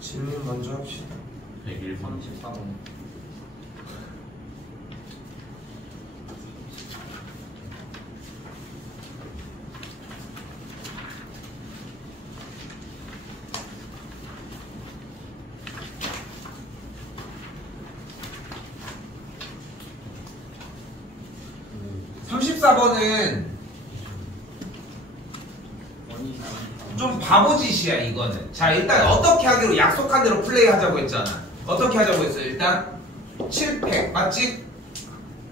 질문 먼저 합시다. 101번 34번. 좀 바보짓이야 이거는. 자, 일단 어떻게 하기로 약속한 대로 플레이 하자고 했잖아. 어떻게 하자고 했어? 일단 7팩 맞지?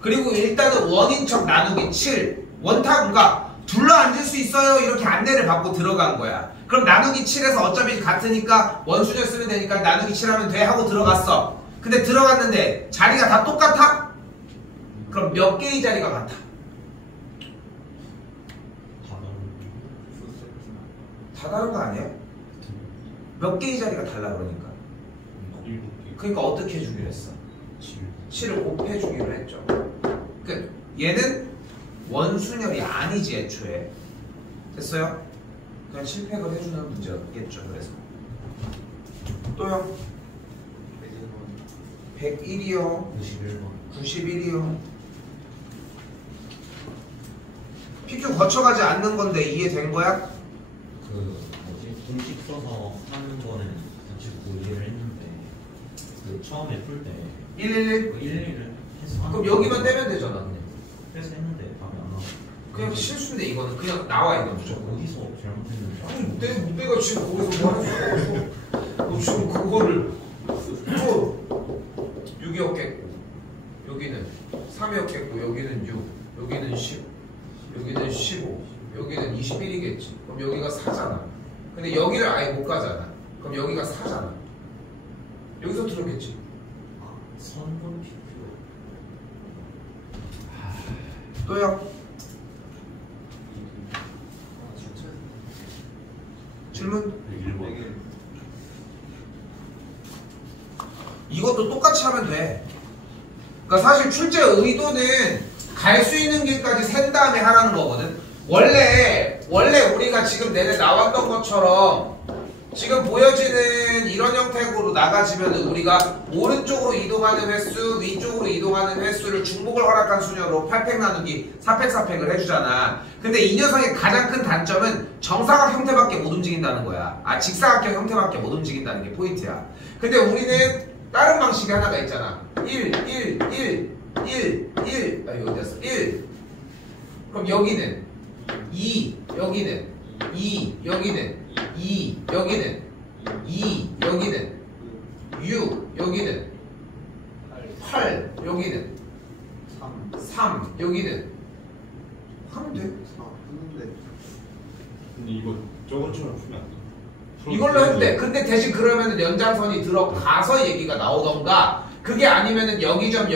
그리고 일단은 원인척 나누기 7 원탑과 둘러앉을 수 있어요 이렇게 안내를 받고 들어간 거야. 그럼 나누기 7에서 어차피 같으니까 원수절 쓰면 되니까 나누기 7 하면 돼 하고 들어갔어. 근데 들어갔는데 자리가 다 똑같아? 그럼 몇 개의 자리가 같아? 다 다른 거 아니야? 몇 개의 자리가 달라 그러니까. 그러니까 어떻게 해주기로 했어? 7을 곱해주기로 했죠. 그러니까 얘는 원순열이 아니지 애초에. 됐어요? 그냥 7팩을 해주는 문제였겠죠. 그래서 또요? 101이요 91이요 PQ 거쳐가지 않는 건데 이해된 거야? 그 뭐지? 공식 써서 하는 거는 사실 이해를 했는데 그 처음에 풀 때 111? 그 111을 해서 그럼 여기만 떼면 되잖아. 그래서 했는데 답이 안 나와. 그냥 실수인데 이거는 그냥 나와 이건 무조건. 어디서 잘못했는지. 아니 내가 지금 거기서 뭐 하는 거야? 너 지금 그거를 또 6이었겠고 여기는 3이었겠고 여기는 6 여기는 10 여기는 15 여기는 21이겠지. 그럼 여기가 4잖아. 근데 여기를 아예 못 가잖아. 그럼 여기가 4잖아. 여기서 들었겠지. 선분 PQ. 또요? 질문? 101번. 이것도 똑같이 하면 돼. 그러니까 사실 출제 의도는 갈 수 있는 길까지 센 다음에 하라는 거거든. 원래 우리가 지금 내내 나왔던 것처럼 지금 보여지는 이런 형태로 나가지면 우리가 오른쪽으로 이동하는 횟수, 위쪽으로 이동하는 횟수를 중복을 허락한 수녀로 8팩 나누기 4팩 4팩을 해주잖아. 근데 이 녀석의 가장 큰 단점은 정사각 형태밖에 못 움직인다는 거야. 아, 직사각형 형태밖에 못 움직인다는 게 포인트야. 근데 우리는 다른 방식이 하나가 있잖아. 1 여기 됐어. 1 그럼 여기는 2 여기는 2 여기는 2 여기는 2 여기는 6 여기는 8 여기는 3 여기는 하면 돼. 근데 이거 저번처럼 풀면 안 돼. 이걸로 해도 돼. 근데 대신 그러면은 연장선이 들어가서 얘기가 나오던가 그게 아니면은 여기점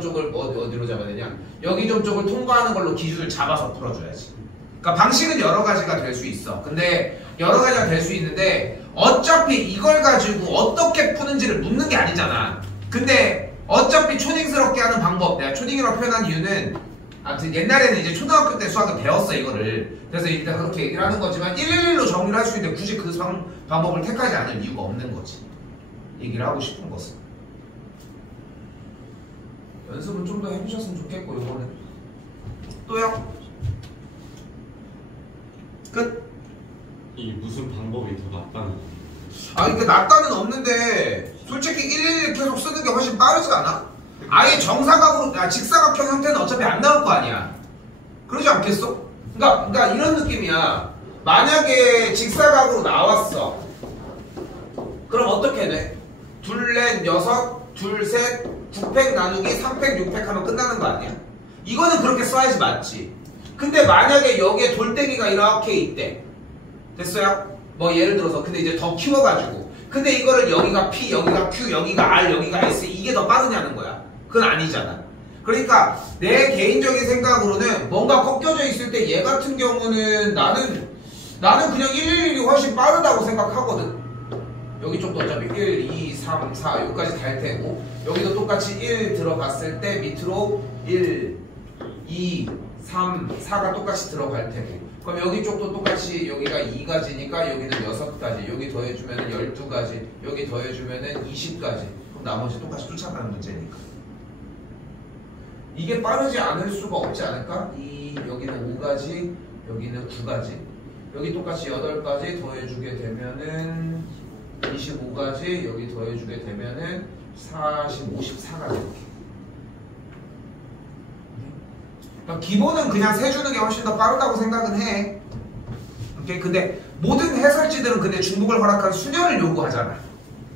쪽을 어디로 잡아야 되냐? 여기점 쪽을 통과하는 걸로 기준을 잡아서 풀어줘야지. 그러니까 방식은 여러 가지가 될 수 있어. 근데 여러 가지가 될 수 있는데 어차피 이걸 가지고 어떻게 푸는지를 묻는 게 아니잖아. 근데 어차피 초딩스럽게 하는 방법, 내가 초딩이라고 표현한 이유는 아무튼 옛날에는 이제 초등학교 때 수학을 배웠어 이거를. 그래서 일단 그렇게 얘기를 하는 거지만 111로 정리를 할 수 있는데 굳이 그 방법을 택하지 않을 이유가 없는 거지. 얘기를 하고 싶은 것은. 연습은 좀 더 해주셨으면 좋겠고 요거는. 또요? 끝? 이 무슨 방법이 더 낫다는 거? 아니 그러니까 낫다는 없는데 솔직히 111 계속 쓰는 게 훨씬 빠르지 않아? 아예 정사각으로 직사각형 형태는 어차피 안 나올 거 아니야. 그러지 않겠어? 그러니까 이런 느낌이야. 만약에 직사각으로 나왔어. 그럼 어떻게 돼? 둘, 넷, 여섯, 둘, 셋, 9팩 나누기 3팩, 6팩 하면 끝나는 거 아니야? 이거는 그렇게 써야지 맞지. 근데 만약에 여기에 돌덩이가 이렇게 있대. 됐어요? 뭐 예를 들어서 근데 이제 더 키워가지고 근데 이거를 여기가 P, 여기가 Q, 여기가 R, 여기가 S 이게 더 빠르냐는 거야. 그건 아니잖아. 그러니까 내 개인적인 생각으로는 뭔가 꺾여져 있을 때 얘 같은 경우는 나는 그냥 111이 훨씬 빠르다고 생각하거든. 여기 쪽도 어차피 1, 2, 3, 4 여기까지 달 테고 여기도 똑같이 1 들어갔을 때 밑으로 1, 2, 3, 4가 똑같이 들어갈 테고 그럼 여기 쪽도 똑같이 여기가 2가지니까 여기는 6가지, 여기 더해주면 12가지, 여기 더해주면 20가지. 그럼 나머지 똑같이 쫓아가는 문제니까. 이게 빠르지 않을 수가 없지 않을까? 여기는 5가지, 여기는 9가지. 여기 똑같이 8가지 더해주게 되면은 25가지, 여기 더해주게 되면은 54가지 이렇게. 그러니까 기본은 그냥 세주는 게 훨씬 더 빠르다고 생각은 해. 오케이? 근데 모든 해설지들은 근데 중복을 허락한 수녀를 요구하잖아.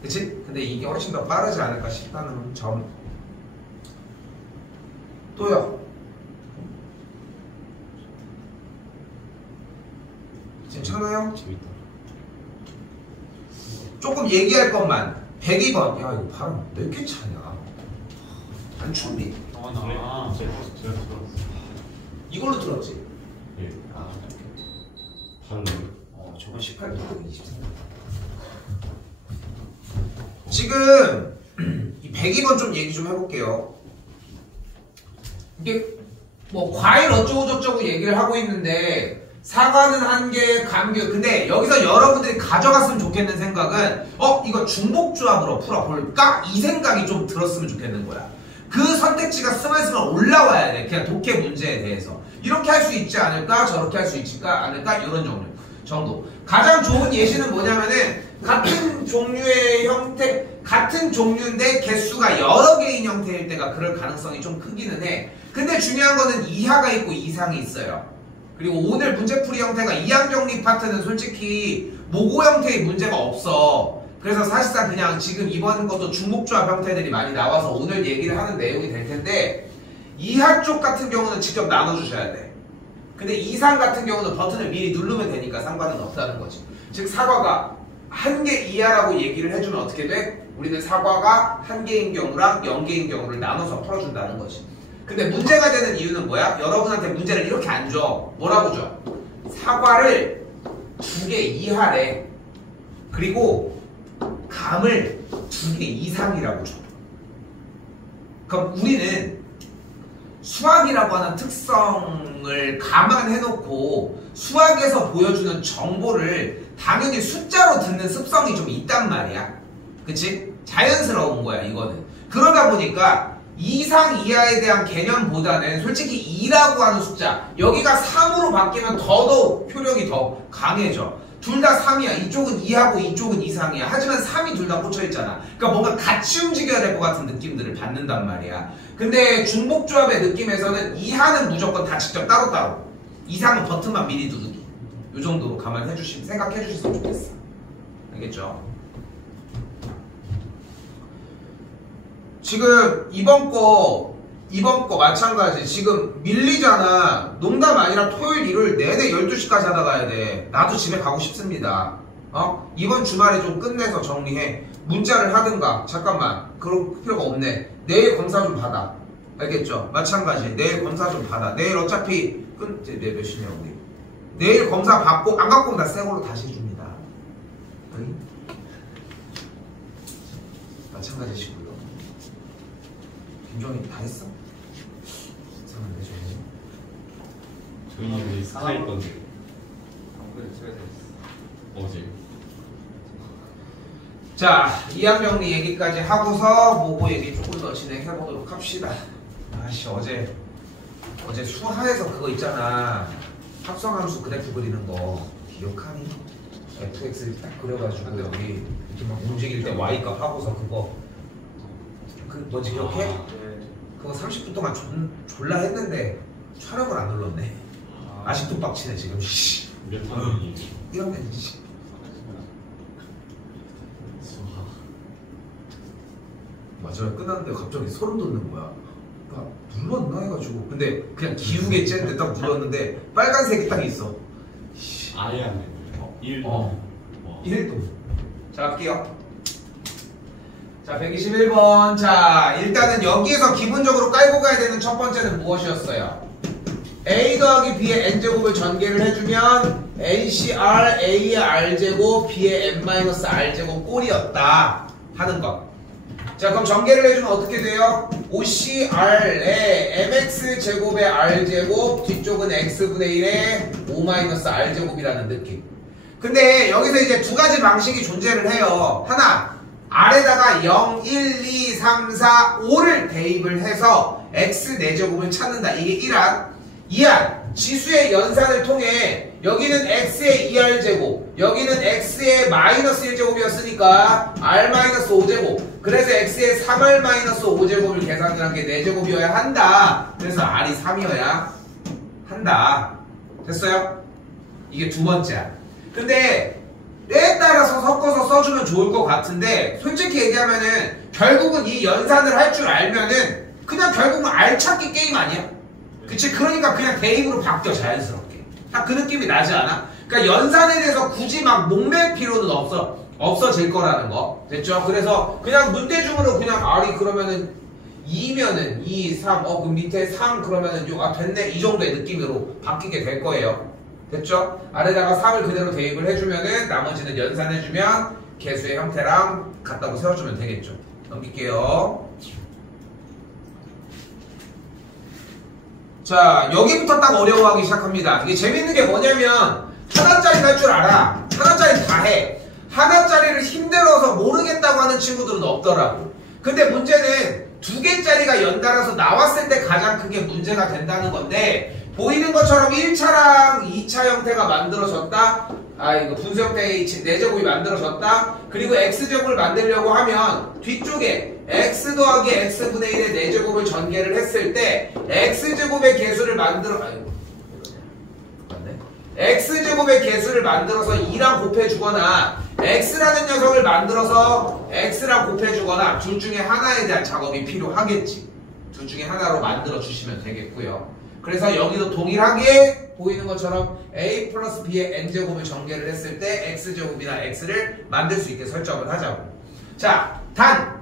그치? 근데 이게 훨씬 더 빠르지 않을까 싶다는 점. 또요. 괜찮아요? 재밌다. 조금 얘기할 것만. 102번. 야, 이거 바람 왜 이렇게 차냐? 안 춥니? 나. 제가 들었어. 이걸로 들었지? 예. 아, 발로. 저건 18도 23. 지금 이 102번 좀 얘기 좀 해볼게요. 이게 뭐 과일 어쩌고저쩌고 얘기를 하고 있는데 사과는 1개, 감귤. 근데 여기서 여러분들이 가져갔으면 좋겠는 생각은 이거 중복조합으로 풀어볼까? 이 생각이 좀 들었으면 좋겠는 거야. 그 선택지가 스멀스멀 올라와야 돼. 그냥 독해 문제에 대해서. 이렇게 할 수 있지 않을까? 저렇게 할 수 있지 않을까? 이런 정도. 가장 좋은 예시는 뭐냐면은 같은 종류의 형태, 같은 종류인데 개수가 여러 개인 형태일 때가 그럴 가능성이 좀 크기는 해. 근데 중요한 거는 이하가 있고 이상이 있어요. 그리고 오늘 문제풀이 형태가 이항정리 파트는 솔직히 모고 형태의 문제가 없어. 그래서 사실상 그냥 지금 이번 것도 중복조합 형태들이 많이 나와서 오늘 얘기를 하는 내용이 될 텐데 이하 쪽 같은 경우는 직접 나눠주셔야 돼. 근데 이상 같은 경우는 버튼을 미리 누르면 되니까 상관은 없다는 거지. 즉 사과가 1개 이하라고 얘기를 해주면 어떻게 돼? 우리는 사과가 1개인 경우랑 0개인 경우를 나눠서 풀어준다는 거지. 근데 문제가 되는 이유는 뭐야? 여러분한테 문제를 이렇게 안 줘. 뭐라고 줘? 사과를 2개 이하래. 그리고 감을 2개 이상이라고 줘. 그럼 우리는 수학이라고 하는 특성을 감안해놓고 수학에서 보여주는 정보를 당연히 숫자로 듣는 습성이 좀 있단 말이야. 그치? 자연스러운 거야 이거는. 그러다 보니까 이상 이하에 대한 개념보다는 솔직히 2라고 하는 숫자, 여기가 3으로 바뀌면 더더욱 효력이 더 강해져. 둘 다 3이야. 이쪽은 2하고 이쪽은 이상이야. 하지만 3이 둘 다 꽂혀있잖아. 그러니까 뭔가 같이 움직여야 될 것 같은 느낌들을 받는단 말이야. 근데 중복조합의 느낌에서는 이하는 무조건 다 직접 따로따로, 이상은 버튼만 미리 누르기. 이 정도로 생각해 주셨으면 좋겠어. 알겠죠? 지금 이번 거 마찬가지. 지금 밀리잖아. 농담 아니라 토요일 일요일 내내 12시까지 하다 가야 돼. 나도 집에 가고 싶습니다. 이번 주말에 좀 끝내서 정리해. 문자를 하든가. 잠깐만, 그럴 필요가 없네. 내일 검사 좀 받아. 알겠죠? 마찬가지. 내일 검사 좀 받아. 내일 어차피 내일 몇 시냐 우리. 내일 검사 받고 안 갖고 오면 나 새 걸로 다시 해줍니다. 마찬가지시고요. 김정희 다 했어? 이상한데 저거. 저희 스카이 건데 그래, 제가 됐어. 어제. 자, 이항정리 얘기까지 하고서 모고 얘기 조금 더 진행해 보도록 합시다. 아씨, 어제 수하에서 그거 있잖아. 합성함수 그래프 그리는 거 기억하니? fx를 딱 그려가지고 여기 이렇게 막 움직일 때 y값 하고서 그거 뭐지 기억해? 네. 그거 30분 동안 졸라 했는데 촬영을 안 눌렀네. 아직도 빡치네 지금. 몇 학년이? 이런 데지. 수학. 맞아요. 끝났는데 갑자기 소름 돋는 거야. 나 눌렀나 해가지고. 근데 그냥 기우겠지 했는데 딱 눌렀는데 빨간색이 딱 있어. 아예 안 되네. 1도. 1도. 자, 갈게요. 자, 121번. 자, 일단은 여기에서 기본적으로 깔고 가야 되는 첫 번째는 무엇이었어요? A 더하기 B의 N제곱을 전개를 해주면 NCR A의 R제곱 B의 N-R제곱 꼴이었다 하는 것. 자 그럼 전개를 해주면 어떻게 돼요? OCR에 mx제곱의 r제곱 뒤쪽은 x분의 1의 5-r제곱이라는 느낌. 근데 여기서 이제 두 가지 방식이 존재를 해요. 하나 R에다가 0, 1, 2, 3, 4, 5를 대입을 해서 x 4제곱을 찾는다. 이게 1항. 2항 지수의 연산을 통해 여기는 x의 2r제곱 여기는 x의 마이너스 1제곱이었으니까 r-5제곱 그래서 x의 3r-5제곱을 계산을 한 게 4제곱이어야 한다. 그래서 r이 3이어야 한다. 됐어요? 이게 두 번째야. 근데 때에 따라서 섞어서 써주면 좋을 것 같은데 솔직히 얘기하면은 결국은 이 연산을 할 줄 알면은 그냥 결국은 알찾기 게임 아니야? 그치? 그러니까 그냥 대입으로 바뀌어 자연스럽게. 딱 그 느낌이 나지 않아? 그러니까 연산에 대해서 굳이 막 목맬 필요는 없어질 거라는 거. 됐죠? 그래서 그냥 문대중으로 그냥 R이 그러면은 2면은 2, 3, 그럼 밑에 3 그러면은 됐네. 이 정도의 느낌으로 바뀌게 될 거예요. 됐죠? 아래다가 3을 그대로 대입을 해주면은 나머지는 연산해주면 개수의 형태랑 같다고 세워주면 되겠죠. 넘길게요. 자, 여기부터 딱 어려워하기 시작합니다. 이게 재밌는 게 뭐냐면 하나짜리 할 줄 알아. 하나짜리 다 해. 하나짜리를 힘들어서 모르겠다고 하는 친구들은 없더라고. 근데 문제는 두 개짜리가 연달아서 나왔을 때 가장 크게 문제가 된다는 건데 보이는 것처럼 1차랑 2차 형태가 만들어졌다. 이거 분수 형태의 4제곱이 만들어졌다. 그리고 x제곱을 만들려고 하면 뒤쪽에 x 더하기 x분의 1의 4제곱을 전개를 했을 때 x제곱의 개수를 x제곱의 개수를 만들어서 2랑 곱해주거나 x라는 녀석을 만들어서 x랑 곱해주거나 둘 중에 하나에 대한 작업이 필요하겠지. 둘 중에 하나로 만들어 주시면 되겠고요. 그래서 여기도 동일하게 보이는 것처럼 a 플러스 b의 n제곱을 전개를 했을 때 x제곱이나 x를 만들 수 있게 설정을 하자고. 자, 단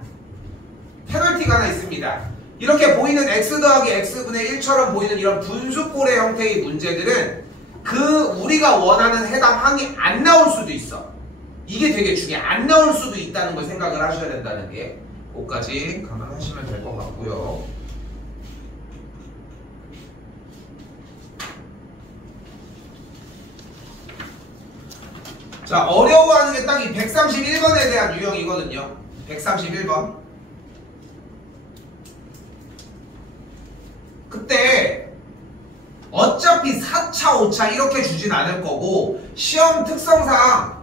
페널티가 하나 있습니다. 이렇게 보이는 x 더하기 x분의 1처럼 보이는 이런 분수꼴의 형태의 문제들은 우리가 원하는 해당 항이 안 나올 수도 있어. 이게 되게 중요해. 안 나올 수도 있다는 걸 생각을 하셔야 된다는 게 그거까지 감안하시면 될 것 같고요. 자, 어려워하는 게 딱 이 131번에 대한 유형이거든요. 131번. 그때 어차피 4차, 5차 이렇게 주진 않을 거고 시험 특성상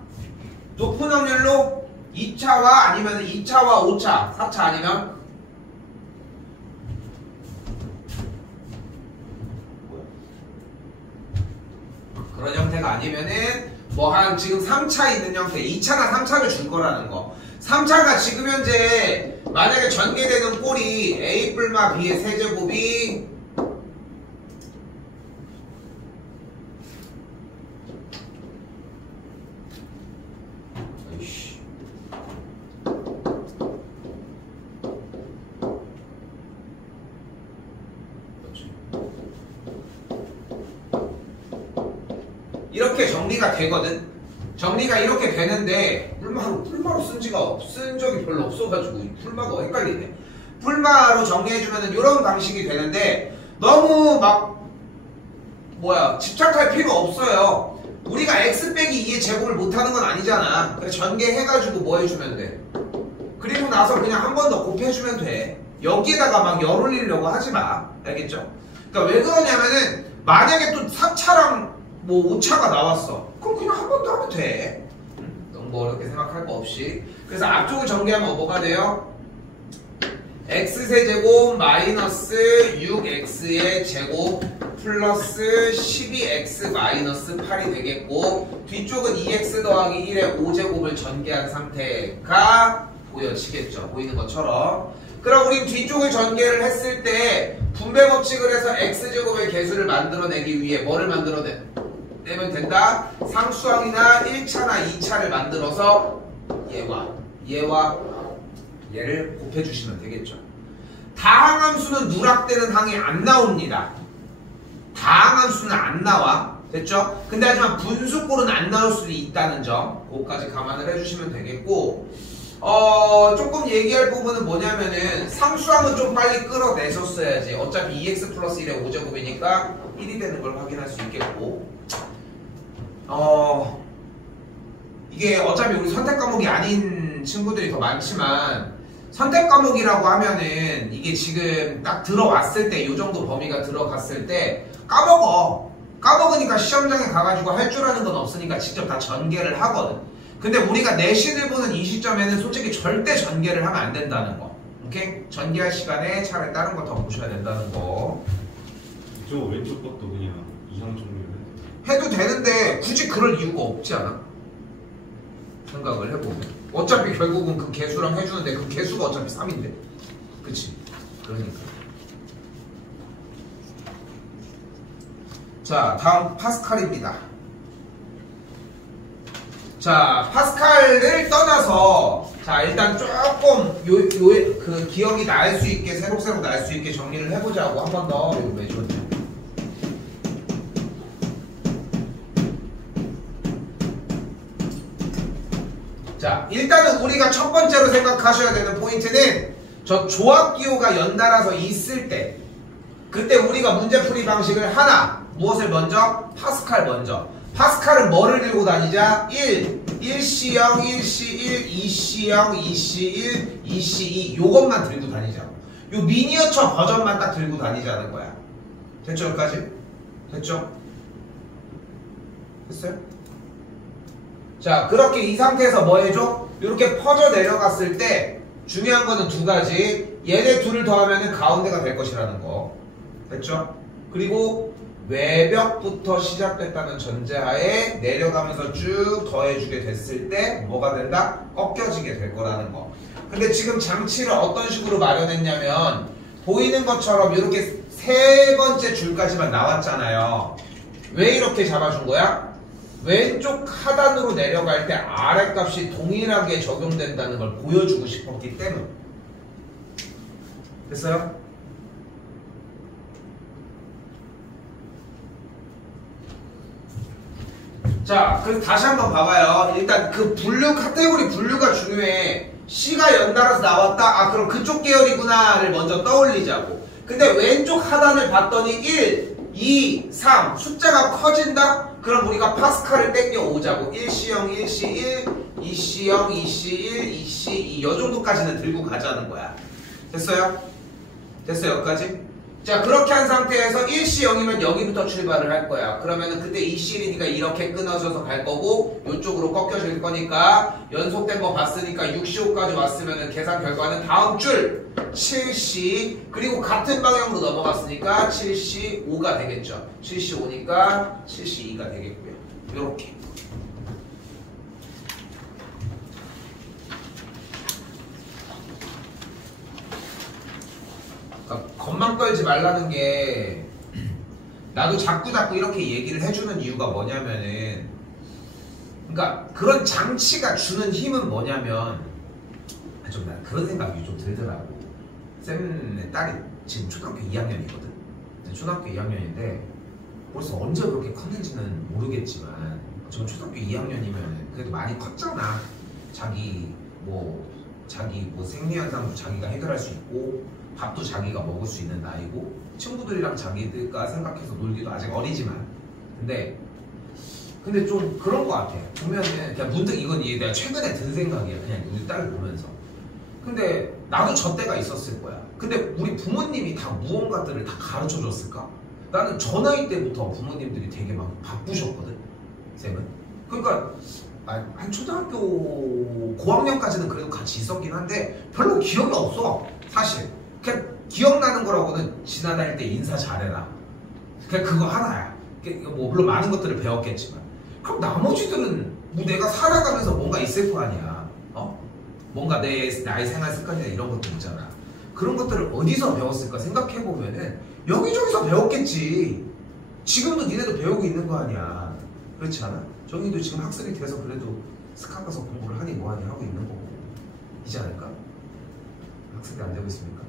높은 확률로 2차와 아니면 2차와 5차, 4차 아니면 그런 형태가 아니면은 지금 3차 있는 형태 2차나 3차를 줄 거라는 거. 3차가 지금 현재 만약에 전개되는 꼴이 a 뿔마 b의 세제곱이 이렇게 정리가 되거든. 정리가 이렇게 되는데 풀마로 쓴 적이 별로 없어가지고 풀마가 헷갈리네. 풀마로 정리해주면은 이런 방식이 되는데 너무 집착할 필요 없어요. 우리가 x 빼기 2의 제곱을 못하는 건 아니잖아. 그래서 전개해가지고 뭐 해주면 돼. 그리고 나서 그냥 한 번 더 곱해주면 돼. 여기에다가 열 올리려고 하지 마. 알겠죠? 그러니까 왜 그러냐면은 만약에 또 4차랑 5차가 나왔어. 그럼 그냥 한 번 더 하면 돼. 너무 어렵게 생각할 거 없이. 그래서 앞쪽을 전개하면 뭐가 돼요? x세제곱 마이너스 6x의 제곱 플러스 12x 마이너스 8이 되겠고 뒤쪽은 2x 더하기 1의 5제곱을 전개한 상태가 보여지겠죠. 보이는 것처럼. 그럼 우리 뒤쪽을 전개를 했을 때 분배 법칙을 해서 x제곱의 개수를 만들어내기 위해 뭐를 만들어내면 된다? 상수항이나 1차나 2차를 만들어서 얘와 얘를 곱해주시면 되겠죠. 다항함수는 누락되는 항이 안 나옵니다. 다항함수는 안 나와. 됐죠? 근데 하지만 분수꼴은 안 나올 수도 있다는 점 그거까지 감안을 해주시면 되겠고 조금 얘기할 부분은 뭐냐면은 상수함은 좀 빨리 끌어내셨어야지. 어차피 2x 플러스 1의 5제곱이니까 1이 되는 걸 확인할 수 있겠고, 이게 어차피 우리 선택 과목이 아닌 친구들이 더 많지만, 선택 과목이라고 하면은 이게 지금 딱 들어왔을 때, 이 정도 범위가 들어갔을 때 까먹으니까 시험장에 가가지고 할 줄 아는 건 없으니까 직접 다 전개를 하거든. 근데 우리가 내신을 보는 이 시점에는 솔직히 절대 전개를 하면 안 된다는 거. 오케이? 전개할 시간에 차라리 다른 거 더 보셔야 된다는 거. 저 왼쪽 것도 그냥 이상 종류를 해도 되는데 굳이 그럴 이유가 없지 않아? 생각을 해보면 어차피 결국은 그 개수랑 해주는데 그 개수가 어차피 3인데 그치? 그러니까 자, 다음 파스칼입니다. 자, 파스칼을 떠나서 자, 일단 조금 그 기억이 날 수 있게 새록새록 날 수 있게 정리를 해보자고. 한 번 더. 이거 왜 줬냐? 자, 일단은 우리가 첫 번째로 생각하셔야 되는 포인트는 저 조합기호가 연달아서 있을 때 그때 우리가 문제풀이 방식을 하나 무엇을 먼저? 파스칼 먼저. 파스칼은 뭐를 들고 다니자? 1C0, 1C1, 2C0, 2C1, 2C2 요것만 들고 다니자고. 요 미니어처 버전만 딱 들고 다니자는 거야. 됐죠? 여기까지? 됐죠? 됐어요? 자, 그렇게 이 상태에서 뭐 해줘? 이렇게 퍼져 내려갔을 때 중요한 거는 두 가지. 얘네 둘을 더하면 가운데가 될 것이라는 거. 됐죠? 그리고 외벽부터 시작됐다는 전제하에 내려가면서 쭉 더해주게 됐을 때 뭐가 된다? 꺾여지게 될 거라는 거. 근데 지금 장치를 어떤 식으로 마련했냐면 보이는 것처럼 이렇게 세 번째 줄까지만 나왔잖아요. 왜 이렇게 잡아준 거야? 왼쪽 하단으로 내려갈 때 아래값이 동일하게 적용된다는 걸 보여주고 싶었기 때문. 됐어요? 자, 그래서 다시 한번 봐봐요. 일단 그 분류, 카테고리 분류가 중요해. C가 연달아서 나왔다? 아, 그럼 그쪽 계열이구나를 먼저 떠올리자고. 근데 왼쪽 하단을 봤더니 1, 2, 3 숫자가 커진다? 그럼 우리가 파스칼을 땡겨 오자고. 1C0, 1C1, 2C0, 2C1, 2C2 이 정도까지는 들고 가자는 거야. 됐어요? 됐어요? 여기까지? 자, 그렇게 한 상태에서 1C0이면 여기부터 출발을 할 거야. 그러면은 그때 2C1이니까 이렇게 끊어져서 갈 거고 이쪽으로 꺾여질 거니까 연속된 거 봤으니까 6C5까지 왔으면은 계산 결과는 다음 줄 7C 그리고 같은 방향으로 넘어갔으니까 7C5가 되겠죠. 7C5니까 7C2가 되겠고요. 요렇게. 그러니까 겁만 떨지 말라는 게 나도 자꾸 이렇게 얘기를 해주는 이유가 뭐냐면은 그러니까 그런 장치가 주는 힘은 뭐냐면 좀 난 그런 생각이 좀 들더라고. 쌤의 딸이 지금 초등학교 2학년이거든. 초등학교 2학년인데 벌써 언제 그렇게 컸는지는 모르겠지만 지금 초등학교 2학년이면 그래도 많이 컸잖아. 자기 뭐 생리현상도 자기가 해결할 수 있고 밥도 자기가 먹을 수 있는 나이고 친구들이랑 자기들과 생각해서 놀기도 아직 어리지만 근데 좀 그런 거 같아. 보면은 그냥 문득 이건 내가 최근에 든 생각이야. 그냥 우리 딸을 보면서. 근데 나도 저 때가 있었을 거야. 근데 우리 부모님이 다 무언가들을 다 가르쳐 줬을까? 나는 저 나이 때부터 부모님들이 되게 막 바쁘셨거든. 쌤은. 그러니까 한 초등학교 고학년까지는 그래도 같이 있었긴 한데 별로 기억이 없어. 사실. 그냥 기억나는 거라고는 지나다닐 때 인사 잘해라. 그냥 그거 하나야. 뭐 물론 많은 것들을 배웠겠지만. 그럼 나머지들은 뭐 내가 살아가면서 뭔가 있을 거 아니야. 뭔가 나의 생활 습관이나 이런 것들 있잖아. 그런 것들을 어디서 배웠을까 생각해보면은 여기저기서 배웠겠지. 지금도 니네도 배우고 있는 거 아니야. 그렇지 않아? 정희도 지금 학생이 돼서 그래도 스카 가서 공부를 하니 뭐하니 하고 있는 거고. 이지 않을까? 학생이 안 되고 있습니까?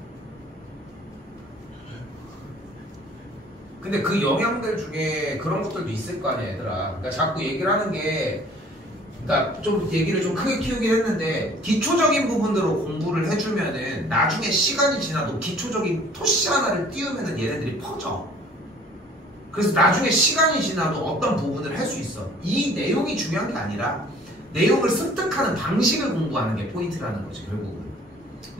근데 그 영향들 중에 그런 것들도 있을 거 아니야, 얘들아. 그러니까 자꾸 얘기를 하는 게 그러니까 좀 얘기를 좀 크게 키우긴 했는데 기초적인 부분으로 공부를 해주면은 나중에 시간이 지나도 기초적인 토시 하나를 띄우면은 얘네들이 퍼져. 그래서 나중에 시간이 지나도 어떤 부분을 할 수 있어. 이 내용이 중요한 게 아니라 내용을 습득하는 방식을 공부하는 게 포인트라는 거지 결국은.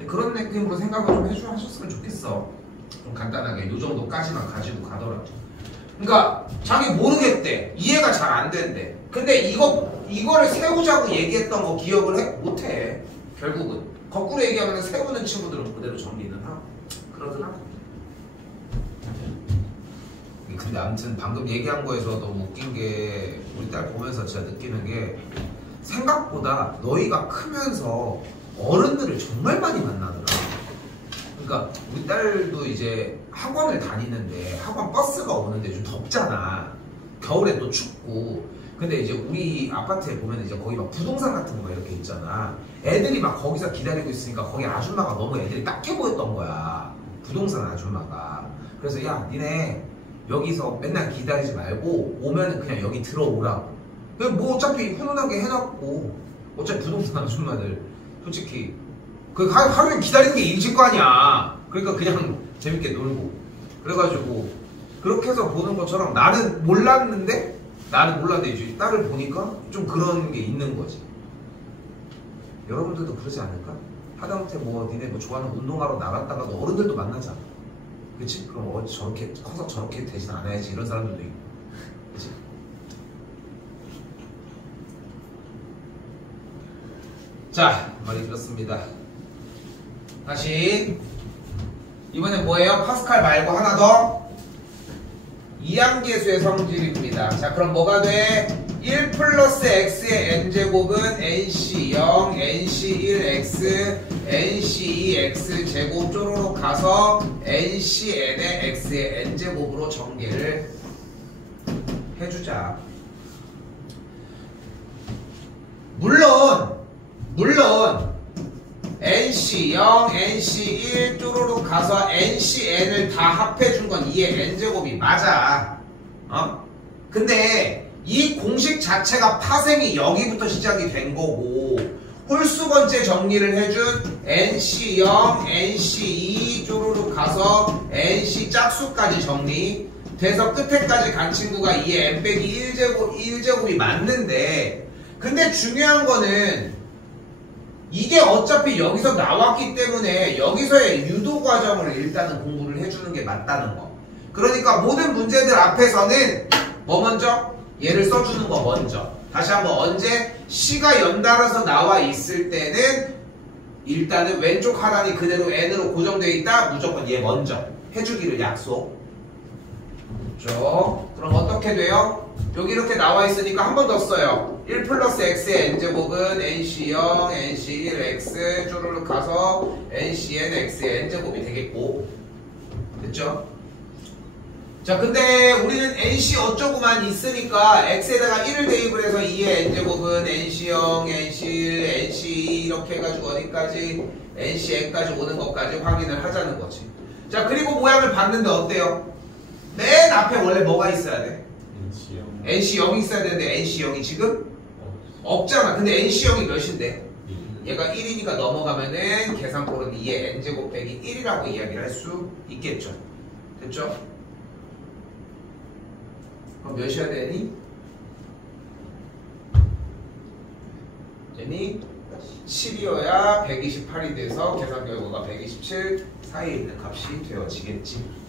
그런 느낌으로 생각을 좀 하셨으면 좋겠어. 좀 간단하게 요 정도까지만 가지고 가더라도. 그러니까 자기 모르겠대. 이해가 잘 안 된대. 근데 이거를 세우자고 얘기했던 거 기억을 해? 못해. 결국은 거꾸로 얘기하면 세우는 친구들은 그대로 정리는 하고 그러더라. 근데 아무튼 방금 얘기한 거에서 너무 웃긴 게 우리 딸 보면서 진짜 느끼는 게 생각보다 너희가 크면서 어른들을 정말 많이 만나더라. 그러니까 우리 딸도 이제 학원을 다니는데 학원 버스가 오는데 좀 덥잖아. 겨울에 또 춥고. 근데 이제 우리 아파트에 보면 이제 거기 막 부동산 같은 거 이렇게 있잖아. 애들이 막 거기서 기다리고 있으니까 거기 아줌마가 너무 애들이 딱해 보였던 거야. 부동산 아줌마가. 그래서 야 니네 여기서 맨날 기다리지 말고 오면은 그냥 여기 들어오라고. 뭐 어차피 훈훈하게 해놨고 어차피 부동산 아줌마들 솔직히 그 하루에 기다리는 게 일일 거 아니야. 그러니까 그냥 재밌게 놀고. 그래가지고 그렇게 해서 보는 것처럼 나는 몰랐는데 이제 딸을 보니까 좀 그런 게 있는 거지. 여러분들도 그러지 않을까? 하다못해 뭐 니네 뭐 좋아하는 운동하러 나갔다가도 어른들도 만나잖아. 그치? 그럼 저렇게 커서 저렇게 되진 않아야지 이런 사람들도 있고. 그치? 자, 말이 들었습니다. 다시 이번엔 뭐예요? 파스칼 말고 하나 더. 이항계수의 성질입니다. 자, 그럼 뭐가 돼? 1 플러스 x의 n제곱은 nc0, nc1x, nc2x 제곱 쪼로록 가서 ncn의 x의 n제곱으로 전개를 해주자. 물론 nc0, nc1 쪼로록 가서 ncn을 다 합해준 건 2의 n제곱이 맞아. 근데 이 공식 자체가 파생이 여기부터 시작이 된 거고 홀수번째 정리를 해준 nc0, nc2 쪼로록 가서 nc 짝수까지 정리 돼서 끝에까지 간 친구가 2의 n 빼기 1제곱이 맞는데 근데 중요한 거는 이게 어차피 여기서 나왔기 때문에 여기서의 유도 과정을 일단은 공부를 해주는 게 맞다는 거. 그러니까 모든 문제들 앞에서는 뭐 먼저? 얘를 써주는 거 먼저. 다시 한번 언제? C가 연달아서 나와 있을 때는 일단은 왼쪽 하단이 그대로 N으로 고정되어 있다. 무조건 얘 먼저 해주기를 약속. 그렇죠? 그럼 어떻게 돼요? 여기 이렇게 나와 있으니까 한 번 더 써요. 1 플러스 x의 n제곱은 nc0, nc1x 쪼르륵 가서 ncn x의 n제곱이 되겠고. 됐죠? 자, 근데 우리는 nc 어쩌고만 있으니까 x에다가 1을 대입을 해서 2의 n제곱은 nc0, nc1, nc2 이렇게 해가지고 어디까지 ncn까지 오는 것까지 확인을 하자는 거지. 자, 그리고 모양을 봤는데 어때요? 맨 앞에 원래 뭐가 있어야 돼? NC0이 있어야 되는데 NC0이 지금 없잖아. 근데 NC0이 몇인데? 얘가 1이니까 넘어가면은 계산꼴은 2의 n제곱 빼기 1이라고 이야기를 할 수 있겠죠. 됐죠? 그럼 몇이어야 되니? 되니? 7이어야 128이 돼서 계산 결과가 127 사이에 있는 값이 되어지겠지.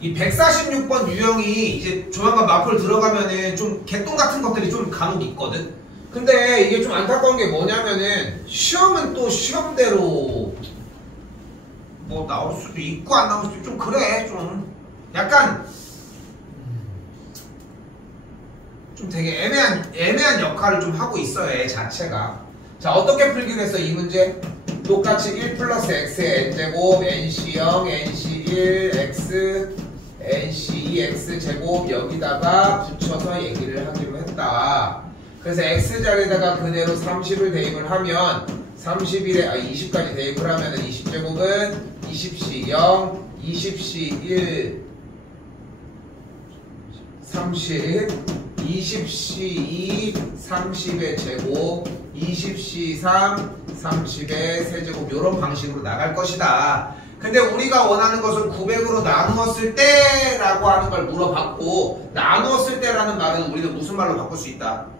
이 146번 유형이 이제 조만간 마플 들어가면은 좀 개똥 같은 것들이 좀 간혹 있거든. 근데 이게 좀 안타까운 게 뭐냐면은 시험은 또 시험대로 뭐 나올 수도 있고 안 나올 수도 있고 좀 그래. 좀 약간 좀 되게 애매한 역할을 좀 하고 있어요. 애 자체가. 자, 어떻게 풀기로 했어 이 문제? 똑같이 1 플러스 x의 n제곱 nc0 nc1 x nc2x 제곱 여기다가 붙여서 얘기를 하기로 했다. 그래서 x자리에다가 그대로 30을 대입을 하면 20까지 대입을 하면 20제곱은 20시 0, 20시 1, 30, 20시 2, 30의 제곱, 20시 3, 30의 세제곱 이런 방식으로 나갈 것이다. 근데 우리가 원하는 것은 900으로 나누었을 때 라고 하는 걸 물어봤고 나누었을 때라는 말은 우리는 무슨 말로 바꿀 수 있다?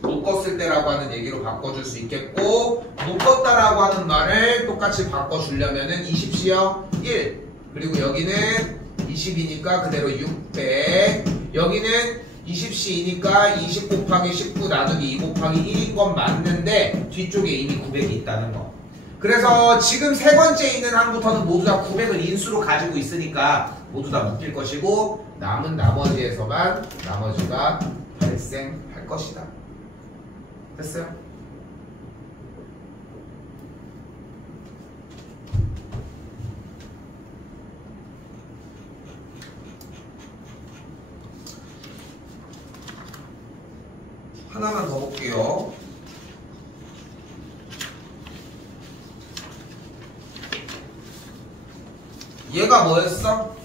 묶었을 때라고 하는 얘기로 바꿔줄 수 있겠고 묶었다라고 하는 말을 똑같이 바꿔주려면은 20시형 1 그리고 여기는 20이니까 그대로 600 여기는 20시이니까 20 곱하기 19 나누기 2 곱하기 1인 건 맞는데 뒤쪽에 이미 900이 있다는 거. 그래서 지금 세 번째 있는 항부터는 모두 다 900을 인수로 가지고 있으니까 모두 다 묶일 것이고 남은 나머지에서만 나머지가 발생할 것이다. 됐어요? 하나만 더 볼게요. 얘가 뭐였어?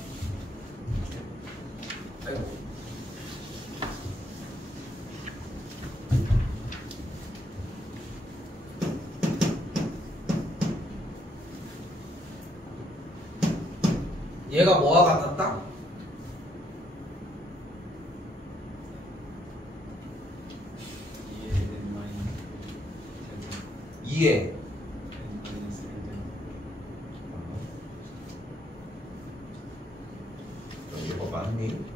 아이고. 얘가 뭐와 같았다? 이해. 이거 맞니?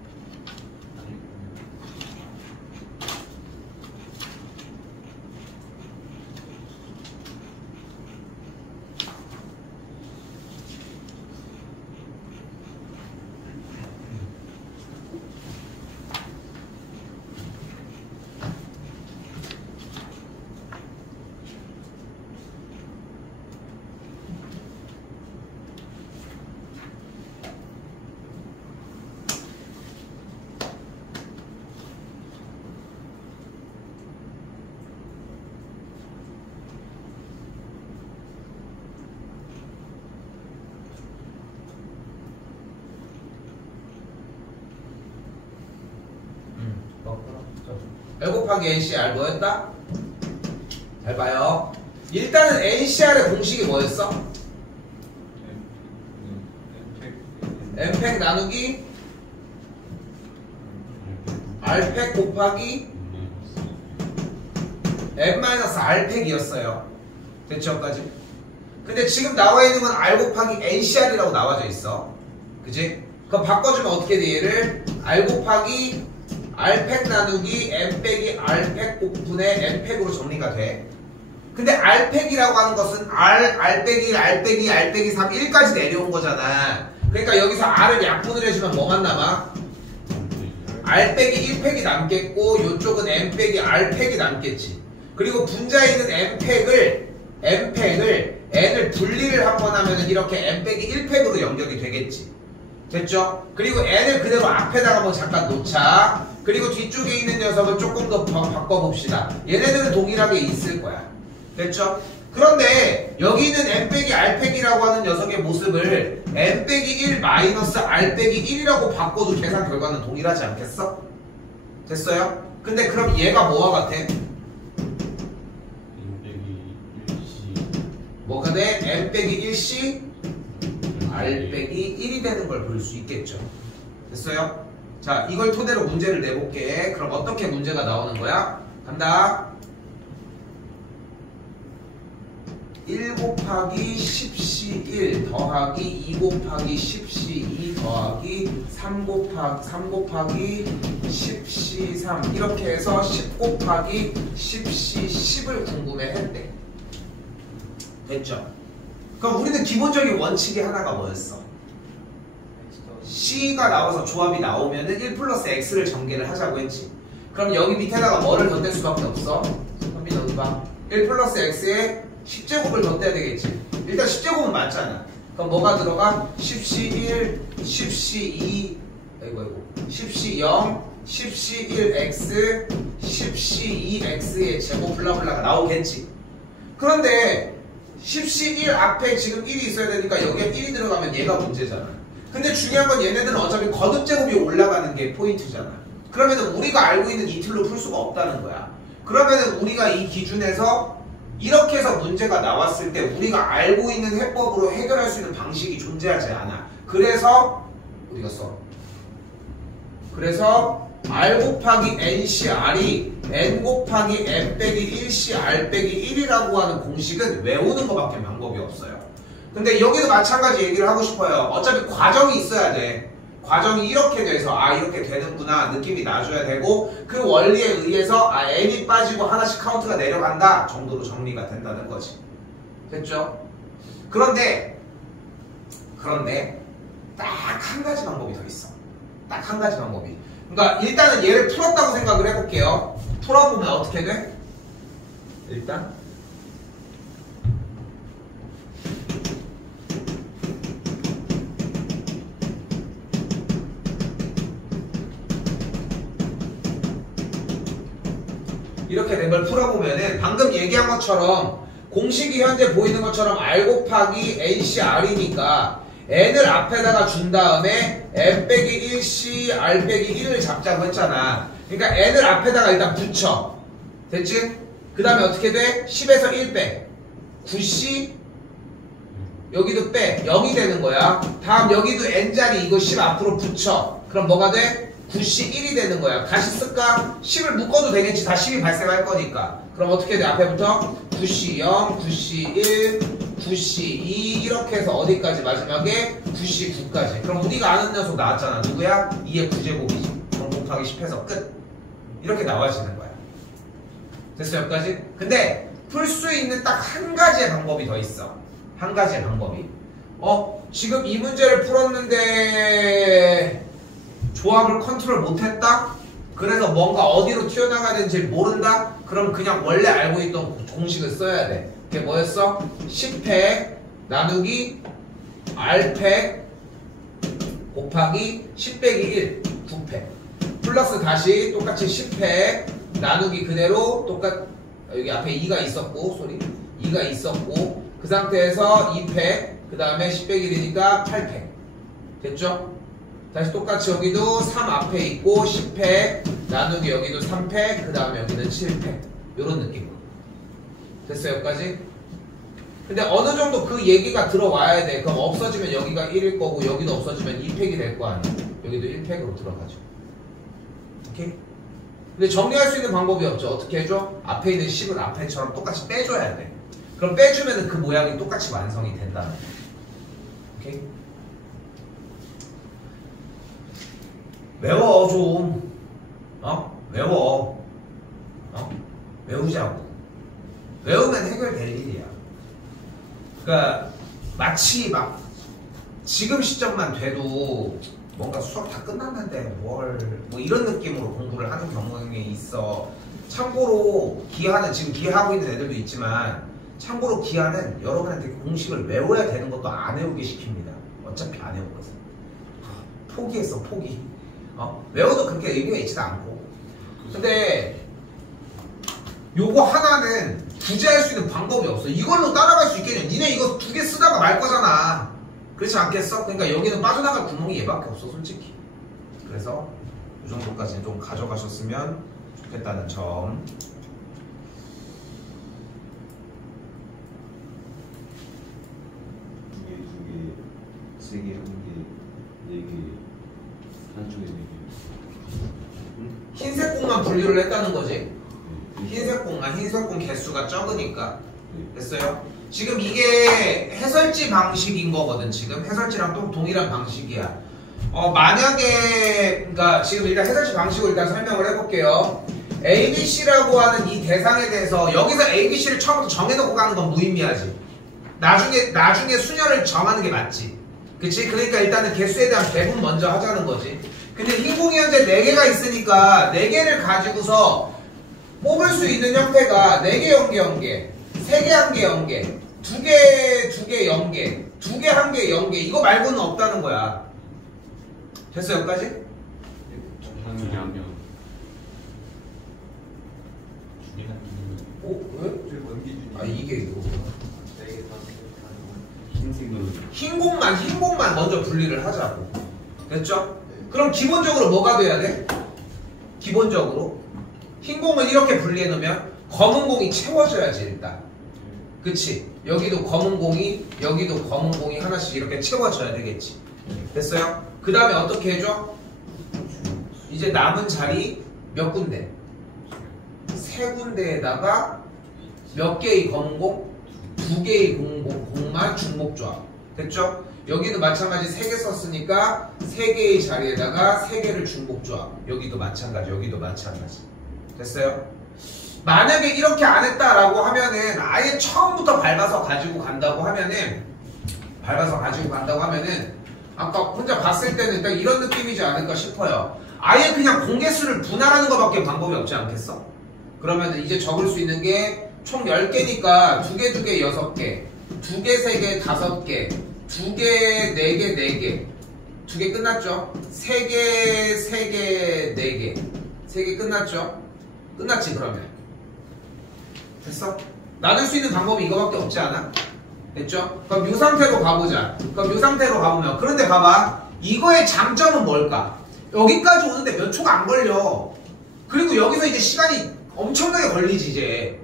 L 곱하기 NCR 뭐였다? 잘 봐요. 일단은 NCR의 공식이 뭐였어? M팩 나누기 R팩 곱하기 M-R팩이었어요. 됐죠? 여기까지? 근데 지금 나와 있는 건 R 곱하기 NCR이라고 나와져 있어. 그치? 그럼 바꿔주면 어떻게 돼? 얘를 R 곱하기 R팩 나누기 M 빼기 R팩 곱분의 M팩으로 정리가 돼. 근데 R팩이라고 하는 것은 R 빼기 3, 1까지 내려온 거잖아. 그러니까 여기서 R을 약분을 해주면 뭐만 남아? R 빼기 1팩이 남겠고 요쪽은 M 빼기 R팩이 남겠지. 그리고 분자에 있는 M팩을 N을 분리를 한번 하면 이렇게 M 빼기 1팩으로 연결이 되겠지. 됐죠? 그리고 N을 그대로 앞에다가 뭐 잠깐 놓자. 그리고 뒤쪽에 있는 녀석을 조금 더 바꿔봅시다. 얘네들은 동일하게 있을 거야. 됐죠? 그런데 여기 있는 M 빼기 R팩이라고 하는 녀석의 모습을 M 빼기 1 마이너스 R 빼기 1이라고 바꿔도 계산 결과는 동일하지 않겠어? 됐어요? 근데 그럼 얘가 뭐와 같아? 뭐가 돼? M 빼기 1C R 빼기 1이 되는 걸 볼 수 있겠죠. 됐어요? 자, 이걸 토대로 문제를 내볼게. 그럼 어떻게 문제가 나오는 거야? 간다. 1 곱하기 10C 1 더하기 2 곱하기 10C 2 더하기 3 곱하기 10C 3 이렇게 해서 10 곱하기 10C 10을 궁금해했대. 됐죠? 그럼 우리는 기본적인 원칙이 하나가 뭐였어? C가 나와서 조합이 나오면은 1 플러스 X를 전개를 하자고 했지. 그럼 여기 밑에다가 뭐를 덧댈 수밖에 없어? 선비 너기 봐. 1 플러스 X에 10제곱을 덧대야 되겠지. 일단 10제곱은 맞잖아. 그럼 뭐가 들어가? 10C 1, 10C 2, 10C 0, 10C 1X 10C 2X의 제곱 블라블라가 나오겠지. 그런데 10C 1 앞에 지금 1이 있어야 되니까 여기에 1이 들어가면 얘가 문제잖아. 근데 중요한 건 얘네들은 어차피 거듭 제곱이 올라가는 게 포인트잖아. 그러면은 우리가 알고 있는 이 틀로 풀 수가 없다는 거야. 그러면은 우리가 이 기준에서 이렇게 해서 문제가 나왔을 때 우리가 알고 있는 해법으로 해결할 수 있는 방식이 존재하지 않아. 그래서 우리가 써. 그래서 R 곱하기 NCR이 N 곱하기 N 빼기 1C R 빼기 1이라고 하는 공식은 외우는 것밖에 방법이 없어요. 근데 여기도 마찬가지 얘기를 하고 싶어요. 어차피 과정이 있어야 돼. 과정이 이렇게 돼서 아 이렇게 되는구나 느낌이 나줘야 되고 그 원리에 의해서 아 n이 빠지고 하나씩 카운트가 내려간다 정도로 정리가 된다는 거지. 됐죠? 그런데 딱 한 가지 방법이 더 있어. 딱 한 가지 방법이. 그러니까 일단은 얘를 풀었다고 생각을 해볼게요. 풀어보면 어떻게 돼? 일단 이렇게 된 걸 풀어보면은 방금 얘기한 것처럼 공식이 현재 보이는 것처럼 R 곱하기 NCR이니까 N을 앞에다가 준 다음에 N 빼기 1C R 빼기 1을 잡자고 했잖아. 그러니까 N을 앞에다가 일단 붙여. 됐지? 그 다음에 어떻게 돼? 10에서 1 빼. 9C 여기도 빼. 0이 되는 거야. 다음 여기도 N자리 이거 10 앞으로 붙여. 그럼 뭐가 돼? 9C 1이 되는 거야. 다시 쓸까? 10을 묶어도 되겠지. 다 10이 발생할 거니까. 그럼 어떻게 돼? 앞에부터 9C 0, 9C 1, 9C 2 이렇게 해서 어디까지? 마지막에 9C 9까지. 그럼 우리가 아는 녀석 나왔잖아. 누구야? 2의 9제곱이지. 그럼 곱하기 10 해서 끝. 이렇게 나와지는 거야. 됐어 여기까지? 근데 풀 수 있는 딱 한 가지의 방법이 더 있어. 한 가지의 방법이. 지금 이 문제를 풀었는데 조합을 컨트롤 못했다? 그래서 뭔가 어디로 튀어나가야 되는지 모른다? 그럼 그냥 원래 알고 있던 공식을 써야 돼. 그게 뭐였어? 10팩 나누기 R팩 곱하기 10 빼기 1 9팩 플러스 다시 똑같이 10팩 나누기 그대로 여기 앞에 2가 있었고 2가 있었고 그 상태에서 2팩 그 다음에 10 빼기 1이니까 8팩 됐죠? 다시 똑같이 여기도 3 앞에 있고 10팩 나누기 여기도 3팩 그 다음에 여기는 7팩 요런 느낌으로 됐어요 여기까지? 근데 어느 정도 그 얘기가 들어와야 돼. 그럼 없어지면 여기가 1일 거고 여기도 없어지면 2팩이 될 거 아니야. 여기도 1팩으로 들어가죠. 오케이? 근데 정리할 수 있는 방법이 없죠. 어떻게 해줘? 앞에 있는 10을 앞에처럼 똑같이 빼줘야 돼. 그럼 빼주면 그 모양이 똑같이 완성이 된다는 거야. 오케이? 외워 좀. 외워. 외우자고. 외우면 해결될 일이야. 그러니까 마치 막 지금 시점만 돼도 뭔가 수업 다 끝났는데 뭐 이런 느낌으로 공부를 하는 경향이 있어. 참고로 기하는 지금 기하고 있는 애들도 있지만 참고로 기하는 여러분한테 공식을 외워야 되는 것도 안 외우게 시킵니다. 어차피 안 외우거든. 포기했어 포기. 외워도 그렇게 의미가 있지도 않고. 근데 요거 하나는 구제할 수 있는 방법이 없어. 이걸로 따라갈 수 있겠냐? 니네 이거 2개 쓰다가 말 거잖아. 그렇지 않겠어? 그러니까 여기는 빠져나갈 구멍이 얘밖에 없어 솔직히. 그래서 이 정도까지는 좀 가져가셨으면 좋겠다는 점. 두 개, 세 개, 한 개, 네 개, 한쪽에 네 개. 흰색 공만 분류를 했다는 거지. 흰색 공 개수가 적으니까. 됐어요? 지금 이게 해설지 방식인 거거든. 지금 해설지랑 또 동일한 방식이야. 만약에 그러니까 지금 일단 해설지 방식으로 일단 설명을 해볼게요. ABC라고 하는 이 대상에 대해서 여기서 ABC를 처음부터 정해놓고 가는 건 무의미하지. 나중에 수녀를 정하는 게 맞지. 그치? 그러니까 일단은 개수에 대한 배분 먼저 하자는 거지. 근데 흰공이 현재 4개가 있으니까 4개를 가지고서 뽑을 수 있는 형태가 4개 0개 0개 3개 1개 0개 2개 2개 0개 2개 1개 0개 이거 말고는 없다는 거야. 됐어 여기까지? 정상이 하면 왜? 저 원기준이. 아 이게 이거. 네개 다. 흰 공만 먼저 분리를 하자고. 됐죠? 그럼 기본적으로 뭐가 돼야 돼? 기본적으로 흰 공은 이렇게 분리해 놓으면 검은 공이 채워져야지 일단. 그치? 여기도 검은 공이 여기도 검은 공이 하나씩 이렇게 채워져야 되겠지. 됐어요? 그 다음에 어떻게 해줘? 이제 남은 자리 몇 군데? 세 군데에다가 몇 개의 검은 공? 두 개의 공만 중복조합. 됐죠? 여기도 마찬가지 3개 썼으니까 3개의 자리에다가 3개를 중복조합. 여기도 마찬가지, 여기도 마찬가지. 됐어요? 만약에 이렇게 안 했다라고 하면은 아예 처음부터 밟아서 가지고 간다고 하면은 아까 혼자 봤을 때는 딱 이런 느낌이지 않을까 싶어요. 아예 그냥 공개수를 분할하는 것밖에 방법이 없지 않겠어? 그러면 이제 적을 수 있는 게 총 10개니까 2개, 2개, 6개 2개, 3개, 5개 2개, 4개, 4개 2개 끝났죠? 3개, 3개, 4개 3개 끝났죠? 끝났지 그러면 됐어? 나눌 수 있는 방법이 이거밖에 없지 않아? 됐죠? 그럼 이 상태로 가보자. 그럼 이 상태로 가보면 그런데 봐봐 이거의 장점은 뭘까? 여기까지 오는데 몇 초가 안 걸려. 그리고 여기서 이제 시간이 엄청나게 걸리지 이제.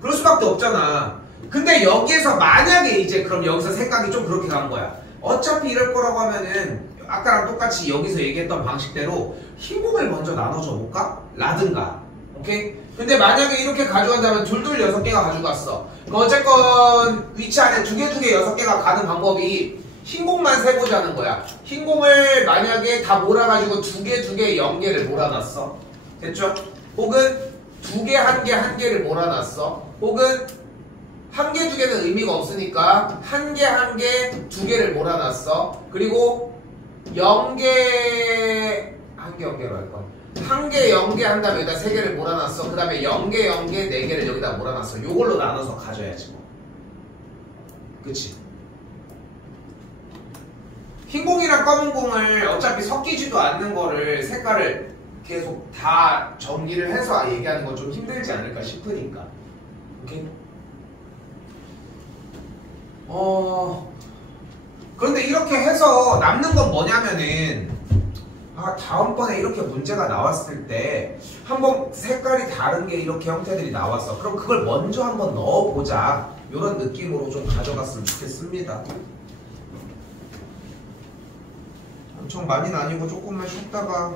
그럴 수밖에 없잖아. 근데 여기에서 만약에 이제 그럼 여기서 생각이 좀 그렇게 간 거야. 어차피 이럴 거라고 하면은 아까랑 똑같이 여기서 얘기했던 방식대로 흰 공을 먼저 나눠줘 볼까? 라든가. 오케이? 근데 만약에 이렇게 가져간다면 둘둘 6개가 가져갔어. 그럼 어쨌건 위치 안에 2개, 6개가 가는 방법이 흰 공만 세보자는 거야. 흰 공을 만약에 다 몰아가지고 2개, 0개를 몰아놨어. 됐죠? 혹은 2개, 1개, 1개를 몰아놨어. 혹은 1개, 2개는 의미가 없으니까 1개, 1개, 2개를 몰아놨어. 그리고 0개, 1개, 0개로 할 거야. 1개, 0개 한 다음에 여기다 3개를 몰아놨어. 그 다음에 0개, 0개, 4개를 여기다 몰아놨어. 요걸로 나눠서 가져야지 뭐. 그치? 흰 공이랑 검은 공을 어차피 섞이지도 않는 거를 색깔을 계속 다 정리를 해서 얘기하는 건 좀 힘들지 않을까 싶으니까. 오케이? 그런데 이렇게 해서 남는 건 뭐냐면은 다음번에 이렇게 문제가 나왔을 때 한번 색깔이 다른 게 이렇게 형태들이 나왔어. 그럼 그걸 먼저 한번 넣어보자. 이런 느낌으로 좀 가져갔으면 좋겠습니다. 엄청 많이는 아니고 조금만 쉬었다가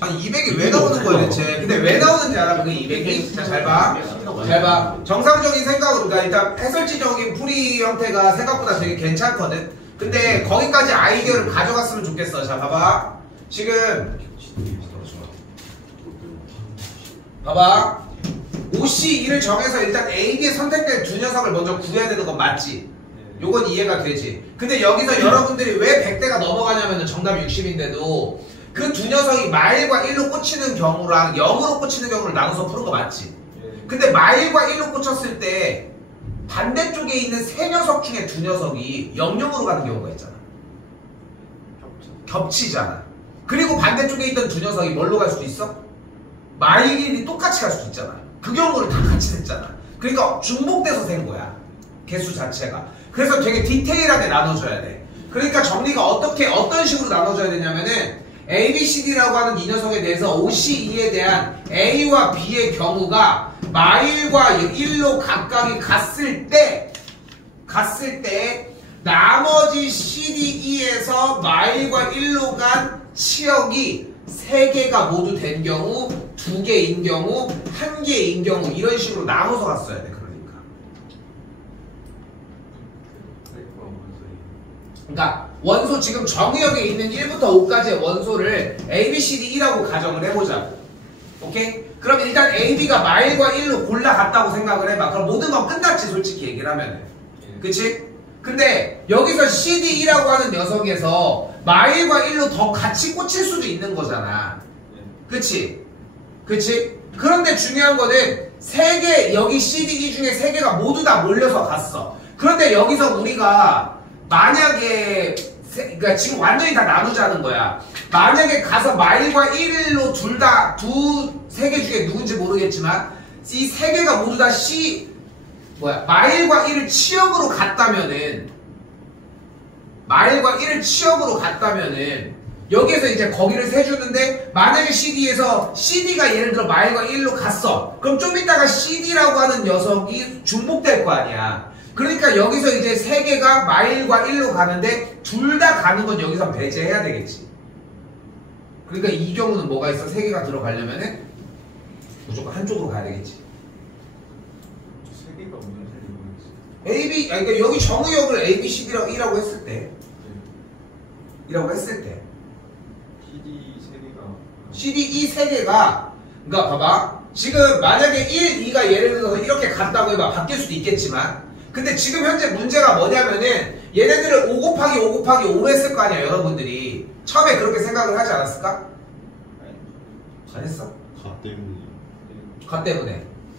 아니 200이 왜 나오는 거야 대체? 근데 왜 나오는지 알아? 그게 200이? 자, 잘 봐. 잘 봐. 정상적인 생각으로 그러니까 일단 해설지적인 풀이 형태가 생각보다 되게 괜찮거든. 근데 거기까지 아이디어를 가져갔으면 좋겠어. 자 봐봐. 지금 봐봐. OC2를 정해서 일단 A, B에 선택된 두 녀석을 먼저 구해야 되는 건 맞지? 요건 이해가 되지. 근데 여기서 여러분들이 왜 100대가 넘어가냐면 정답 60인데도 그 두 녀석이 마일과 1로 꽂히는 경우랑 0으로 꽂히는 경우를 나눠서 푸는 거 맞지? 근데 마일과 1로 꽂혔을 때 반대쪽에 있는 세 녀석 중에 두 녀석이 00으로 가는 경우가 있잖아. 겹치잖아. 그리고 반대쪽에 있던 두 녀석이 뭘로 갈 수도 있어? 마일 1이 똑같이 갈 수도 있잖아. 그 경우를 다 같이 냈잖아. 그러니까 중복돼서 된 거야. 개수 자체가. 그래서 되게 디테일하게 나눠줘야 돼. 그러니까 정리가 어떤 식으로 나눠줘야 되냐면은 A, B, C, D라고 하는 이 녀석에 대해서 OC2에 대한 A와 B의 경우가 마일과 1로 각각이 갔을 때 나머지 C, D, E에서 마일과 1로 간 치역이 3개가 모두 된 경우, 2개인 경우, 1개인 경우 이런 식으로 나눠서 갔어야 돼. 그러니까 원소 지금 정의역에 있는 1부터 5까지의 원소를 A, B, C, D, E라고 가정을 해보자고. 오케이? 그럼 일단 A, B가 마일과 1로 골라갔다고 생각을 해봐. 그럼 모든 건 끝났지 솔직히 얘기를 하면은. 그치? 근데 여기서 C, D, E라고 하는 녀석에서 마일과 1로 더 같이 꽂힐 수도 있는 거잖아. 그치? 그치? 그런데 중요한 거는 3개 여기 C, D, E 중에 3개가 모두 다 몰려서 갔어. 그런데 여기서 우리가 만약에 그러니까 지금 완전히 다 나누자는 거야. 만약에 가서 마일과 1로 둘 다 3개 중에 누군지 모르겠지만 이 세 개가 모두 다 마일과 1을 치역으로 갔다면은 여기에서 이제 거기를 세주는데 만약에 CD에서 CD가 예를 들어 마일과 1로 갔어. 그럼 좀 이따가 CD라고 하는 녀석이 중복될 거 아니야. 그러니까 여기서 이제 세 개가 마일과 1로 가는데 둘 다 가는 건 여기서 배제해야 되겠지. 그러니까 이 경우는 뭐가 있어? 세 개가 들어가려면은 무조건 한쪽으로 가야 되겠지. 세 개가 없는 세 AB, 그러니까 여기 정의역을 A, B, C, D라고 했을 때 CD 세 개가 CD 이 세 개가 그러니까 봐봐 지금 만약에 1, 2가 예를 들어서 이렇게 갔다고 해봐 바뀔 수도 있겠지만 근데 지금 현재 문제가 뭐냐면은 얘네들을 5 곱하기 5 곱하기 5로 했을 거 아니야 여러분들이 처음에 그렇게 생각을 하지 않았을까? 안 했어? 가 때문에. 가 때문에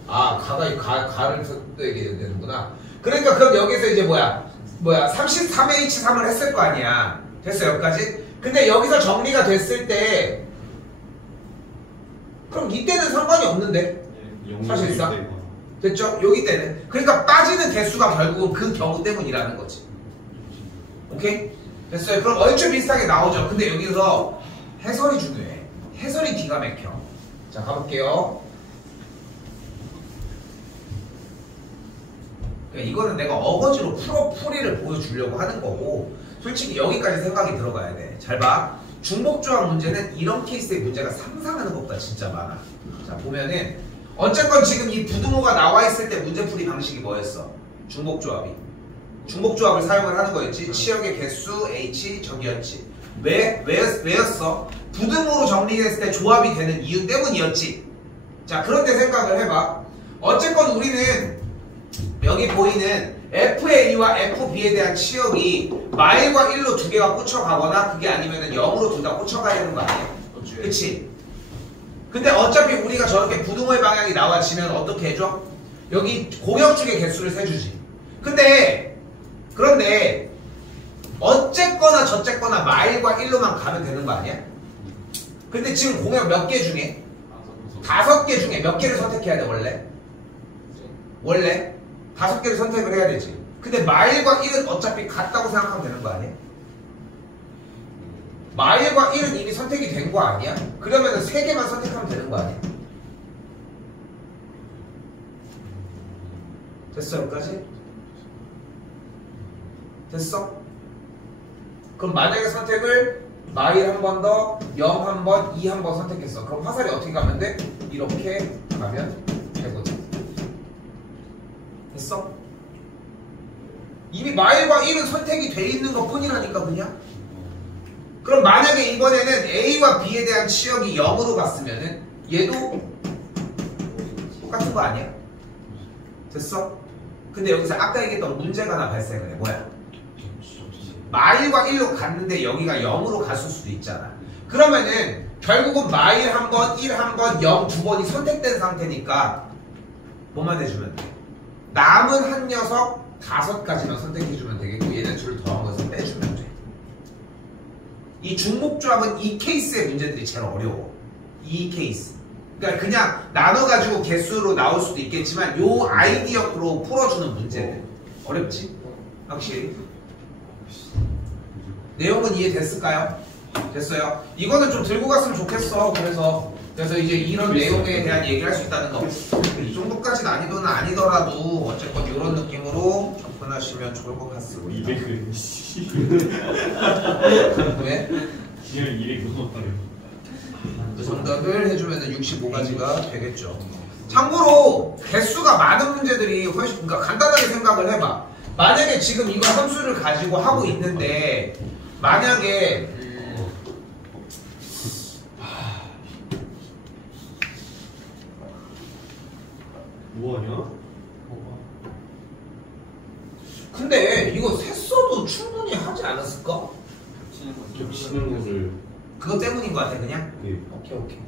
가를 또 얘기해야 되는구나. 그러니까 그럼 여기서 이제 33H3을 했을 거 아니야. 됐어 여기까지? 근데 여기서 정리가 됐을 때 그럼 이때는 상관이 없는데 사실상 됐죠? 여기 때는 그러니까 빠지는 개수가 결국은 그 경우 때문이라는 거지. 오케이? 됐어요? 그럼 얼추 비슷하게 나오죠. 근데 여기서 해설이 중요해. 해설이 기가 막혀. 자 가볼게요. 그러니까 이거는 내가 어거지로 풀이를 보여주려고 하는 거고 솔직히 여기까지 생각이 들어가야 돼. 잘 봐. 중복조합 문제는 이런 케이스의 문제가 상상하는 것보다 진짜 많아. 자 보면은 어쨌건 지금 이 부등호가 나와 있을 때 문제풀이 방식이 뭐였어? 중복조합을 사용을 하는 거였지. 치역의 개수 H 저기였지. 왜였어? 부등호로 정리했을 때 조합이 되는 이유 때문이었지. 자 그런데 생각을 해봐. 어쨌건 우리는 여기 보이는 FA와 FB에 대한 치역이 마일과 1로 두 개가 꽂혀가거나 그게 아니면 0으로 둘 다 꽂혀가야 되는 거 아니야? 그치? 근데 어차피 우리가 저렇게 부등호의 방향이 나와지면 어떻게 해줘? 여기 공역축의 개수를 세주지. 그런데 어쨌거나 저쨌거나 마일과 1로만 가면 되는 거 아니야? 근데 지금 공역 몇 개 중에? 5개 중에 몇 개를 선택해야 돼 원래? 5개를 선택을 해야 되지. 근데 마일과 1은 어차피 같다고 생각하면 되는 거 아니야? 마일과 1은 이미 선택이 된 거 아니야? 그러면은 3개만 선택하면 되는 거 아니야? 됐어 여기까지? 됐어? 그럼 만약에 선택을 마일 한 번 더, 0 한 번, 2 한 번 선택했어. 그럼 화살이 어떻게 가면 돼? 이렇게 가면 되거든. 됐어? 이미 마일과 1은 선택이 돼 있는 것 뿐이라니까 그냥. 그럼 만약에 이번에는 A와 B에 대한 치역이 0으로 갔으면은 얘도 똑같은 거 아니야? 됐어? 근데 여기서 아까 얘기했던 문제가 하나 발생을 해. 뭐야? 마일과 1로 갔는데 여기가 0으로 갔을 수도 있잖아. 그러면은 결국은 마일 한 번, 1 한 번, 0 두 번이 선택된 상태니까 뭐만 해주면 돼? 남은 한 녀석 5가지만 선택해주면 되겠고 얘는 둘 더한 것을 빼주면 돼. 이 중복조합은 이 케이스의 문제들이 제일 어려워. 이 케이스. 그러니까 그냥 나눠가지고 개수로 나올 수도 있겠지만 요 아이디어로 풀어주는 문제들. 어렵지? 확실히. 내용은 이해됐을까요? 됐어요? 이거는 좀 들고 갔으면 좋겠어. 그래서 이제 이런 내용에 대한 얘기를 할 수 있다는 거. 이 정도까지 난이도는 아니더라도 어쨌건 이런 느낌으로 접근하시면 좋을 것 같습니다. 200을 왜? 그냥 200 넘었다요. 정답을 해주면 65가지가 되겠죠. 참고로 개수가 많은 문제들이 훨씬 그러니까 간단하게 생각을 해봐. 만약에 지금 이거 함수를 가지고 하고 있는데 만약에 뭐하냐? 근데 이거 셌어도 충분히 하지 않았을까? 겹치는 거를 그거 때문인 것 같아 그냥? 네. 오케이.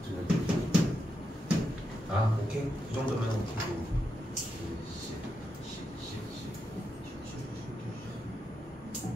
아 오케이 그 정도면 오케이.